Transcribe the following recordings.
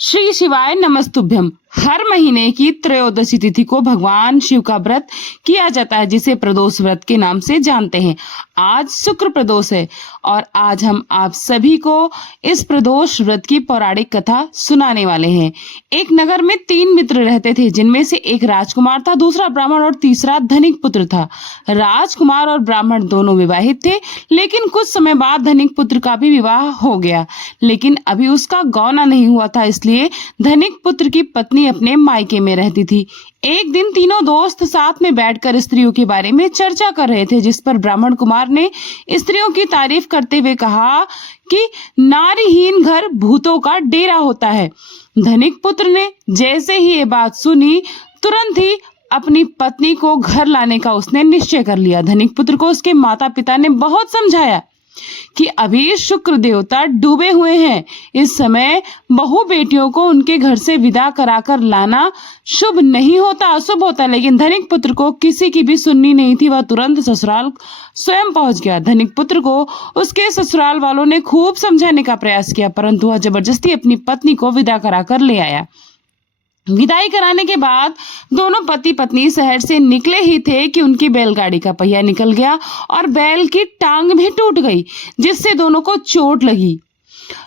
श्री शिवाय नमस्तुभ्यम। हर महीने की त्रयोदशी तिथि को भगवान शिव का व्रत किया जाता है, जिसे प्रदोष व्रत के नाम से जानते हैं। आज शुक्र प्रदोष है और आज हम आप सभी को इस प्रदोष व्रत की पौराणिक कथा सुनाने वाले हैं। एक नगर में 3 मित्र रहते थे, जिनमें से एक राजकुमार था, दूसरा ब्राह्मण और तीसरा धनिक पुत्र था। राजकुमार और ब्राह्मण दोनों विवाहित थे, लेकिन कुछ समय बाद धनिक पुत्र का भी विवाह हो गया, लेकिन अभी उसका गौना नहीं हुआ था, इसलिए धनिक पुत्र की पत्नी अपने मायके में रहती थी। एक दिन तीनों दोस्त साथ में बैठकर स्त्रियों के बारे में चर्चा कर रहे थे, जिस पर ब्राह्मण कुमार ने स्त्रियों की तारीफ करते हुए कहा कि नारीहीन घर भूतों का डेरा होता है। धनिक पुत्र ने जैसे ही ये बात सुनी, तुरंत ही अपनी पत्नी को घर लाने का उसने निश्चय कर लिया। धनिक पुत्र को उसके माता पिता ने बहुत समझाया कि अभी शुक्र देवता डूबे हुए हैं, इस समय बहु बेटियों को उनके घर से विदा कराकर लाना शुभ नहीं होता, अशुभ होता। लेकिन धनिक पुत्र को किसी की भी सुननी नहीं थी, वह तुरंत ससुराल स्वयं पहुंच गया। धनिक पुत्र को उसके ससुराल वालों ने खूब समझाने का प्रयास किया, परंतु वह जबरदस्ती अपनी पत्नी को विदा कराकर ले आया। विदाई कराने के बाद दोनों पति पत्नी शहर से निकले ही थे कि उनकी बैलगाड़ी का पहिया निकल गया और बैल की टांग भी टूट गई, जिससे दोनों को चोट लगी।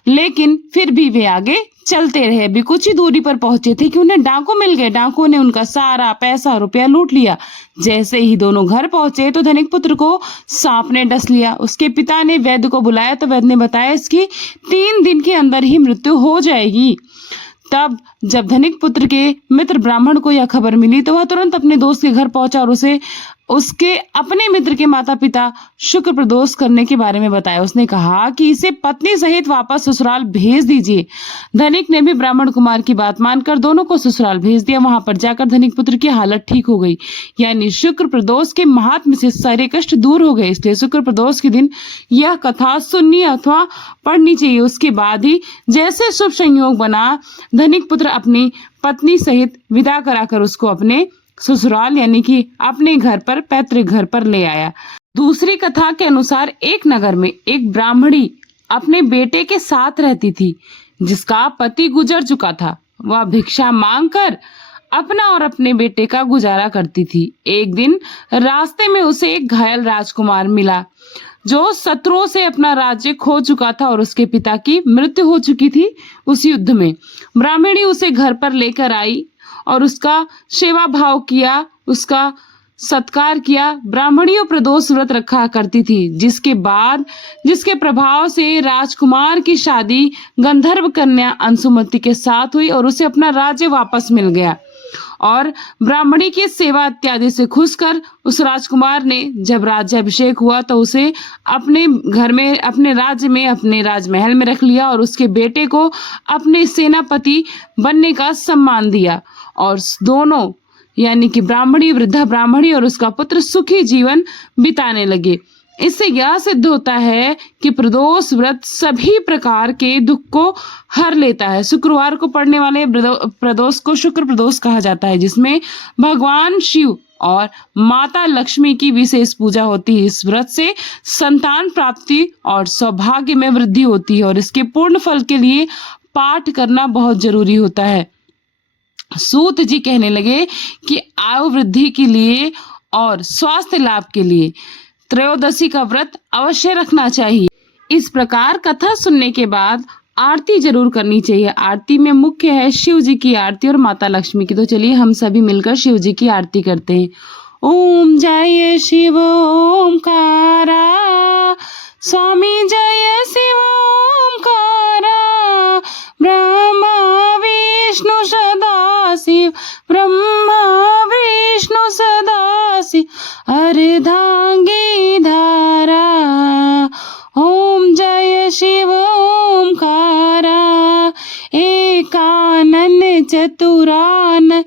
लेकिन फिर भी वे आगे चलते रहे। अभी कुछ ही दूरी पर पहुंचे थे कि उन्हें डाकू मिल गए। डाकुओं ने उनका सारा पैसा रुपया लूट लिया। जैसे ही दोनों घर पहुंचे तो धनिक पुत्र को सांप ने डस लिया। उसके पिता ने वैद्य को बुलाया तो वैद्य ने बताया इसकी 3 दिन के अंदर ही मृत्यु हो जाएगी। तब जब धनिक पुत्र के मित्र ब्राह्मण को यह खबर मिली तो वह तुरंत अपने दोस्त के घर पहुंचा और उसके अपने मित्र के माता पिता शुक्र प्रदोष करने के बारे में बताया। उसने कहा कि इसे पत्नी सहित वापस ससुराल भेज दीजिए। धनिक ने भी ब्राह्मण कुमार की बात मानकर दोनों को ससुराल भेज दिया। वहां पर जाकर धनिक पुत्र की हालत ठीक हो गई, यानी शुक्र प्रदोष के महात्म्य से सारे कष्ट दूर हो गए। इसलिए शुक्र प्रदोष के दिन यह कथा सुननी अथवा पढ़नी चाहिए। उसके बाद ही जैसे शुभ संयोग बना, धनिक पुत्र अपनी पत्नी सहित विदा कराकर उसको अपने ससुराल यानी कि अपने घर पर, पैतृक घर पर ले आया। दूसरी कथा के अनुसार एक नगर में एक ब्राह्मणी अपने बेटे के साथ रहती थी, जिसका पति गुजर चुका था। वह भिक्षा मांगकर अपना और अपने बेटे का गुजारा करती थी। एक दिन रास्ते में उसे एक घायल राजकुमार मिला, जो शत्रुओं से अपना राज्य खो चुका था और उसके पिता की मृत्यु हो चुकी थी उस युद्ध में। ब्राह्मणी उसे घर पर लेकर आई और उसका सेवा भाव किया, उसका सत्कार किया। ब्राह्मणियों प्रदोष व्रत रखा करती थी, जिसके प्रभाव से राजकुमार की शादी गंधर्व कन्या अंशुमति के साथ हुई और उसे अपना राज्य वापस मिल गया। और ब्राह्मणी की सेवा इत्यादि से खुश कर उस राजकुमार ने जब राज्याभिषेक हुआ तो उसे अपने घर में, अपने राज्य में, अपने राजमहल में रख लिया और उसके बेटे को अपने सेनापति बनने का सम्मान दिया। और दोनों यानी कि ब्राह्मणी, वृद्धा ब्राह्मणी और उसका पुत्र सुखी जीवन बिताने लगे। इससे यह सिद्ध होता है कि प्रदोष व्रत सभी प्रकार के दुख को हर लेता है। शुक्रवार को पड़ने वाले प्रदोष को शुक्र प्रदोष कहा जाता है, जिसमें भगवान शिव और माता लक्ष्मी की विशेष पूजा होती है। इस व्रत से संतान प्राप्ति और सौभाग्य में वृद्धि होती है और इसके पूर्ण फल के लिए पाठ करना बहुत जरूरी होता है। सूत जी कहने लगे कि आयु वृद्धि के लिए और स्वास्थ्य लाभ के लिए त्रयोदशी का व्रत अवश्य रखना चाहिए। इस प्रकार कथा सुनने के बाद आरती जरूर करनी चाहिए। आरती में मुख्य है शिव जी की आरती और माता लक्ष्मी की। तो चलिए हम सभी मिलकर शिव जी की आरती करते हैं। ओम जय शिव ओमकारा, स्वामी जय शिव ओमकारा, ब्रह्मा विष्णु सदाशिव, ब्रह्मा विष्णु सदाशिव, अर्धांगी धारा। ओम जय शिव ओमकारा, एकानन चतुरानन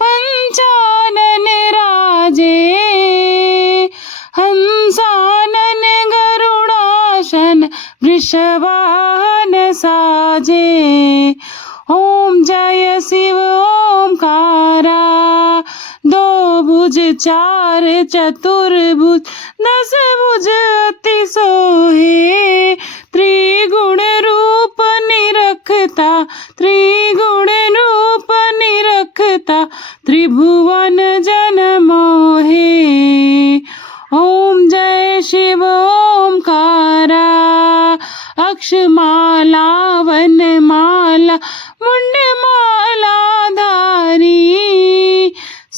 पंचानन राजे, हंसानन गरुड़ासन वृषवाहन साजे। ओम जय शिव ओमकारा, 2 भुज 4 चतुर्भुज 10 भुज अति सोहे, त्रिगुण रूप निरखता त्रि निर्गुण रूप निरखता त्रिभुवन जन मोहे। ओम जय शिव ओमकारा अक्षमाला वनमाला मुंडमाला धारी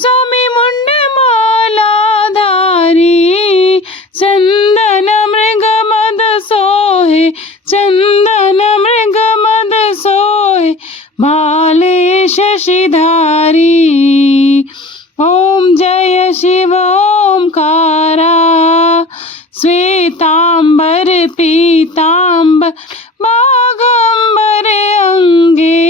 स्वामी मुंडमाला धारी चंदन मृग मद सोहे चंदन मृग मद सोहे भाले शशिधारी। ओम जय शिव ओमकारा श्वेतांबर पीतांबर बागंबर अंगे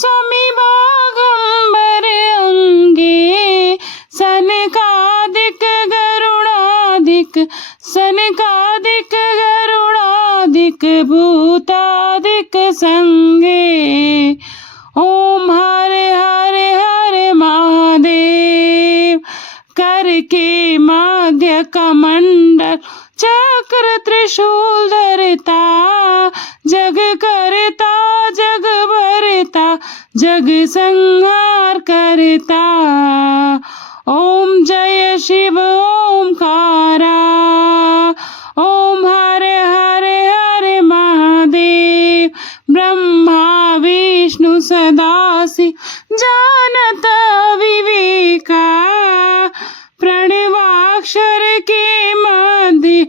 स्वामी बागंबर अंगे सनकादिक गरुड़ादिक सनकादिक गरुड़ादिक भूतादिक संगे। ओम हर हर हर महादेव करके मध्य कमंडल चक्र त्रिशूल धरता जग करता जग भरता जग संहार करता। ओम जय शिव ओमकारा ओम हर हर हर महादेव ब्रह्मा विष्णु सदाशिव जानत विवेका प्रणवाक्षर के मध्य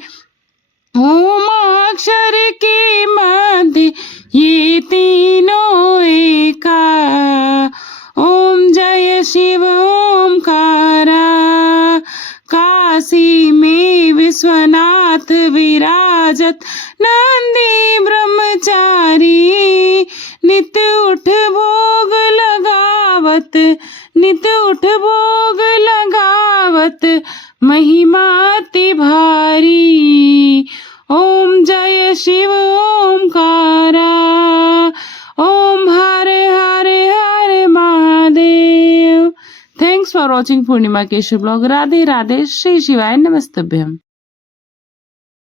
ओमाक्षर के मध्य ये तीनों एका। ओम जय शिव ओमकारा काशी में विश्वनाथ विराजत नंदी ब्रह्मचारी नित उठ भोग लगावत नित उठ भोग लगावत महिमा अति भारी। ओम जय शिव ओमकारा ओम हर हर हर Mahadev. Thanks for watching Purnima Keshav blog. Radhe Radhe Shri शिवाय नमस्तभ्यम।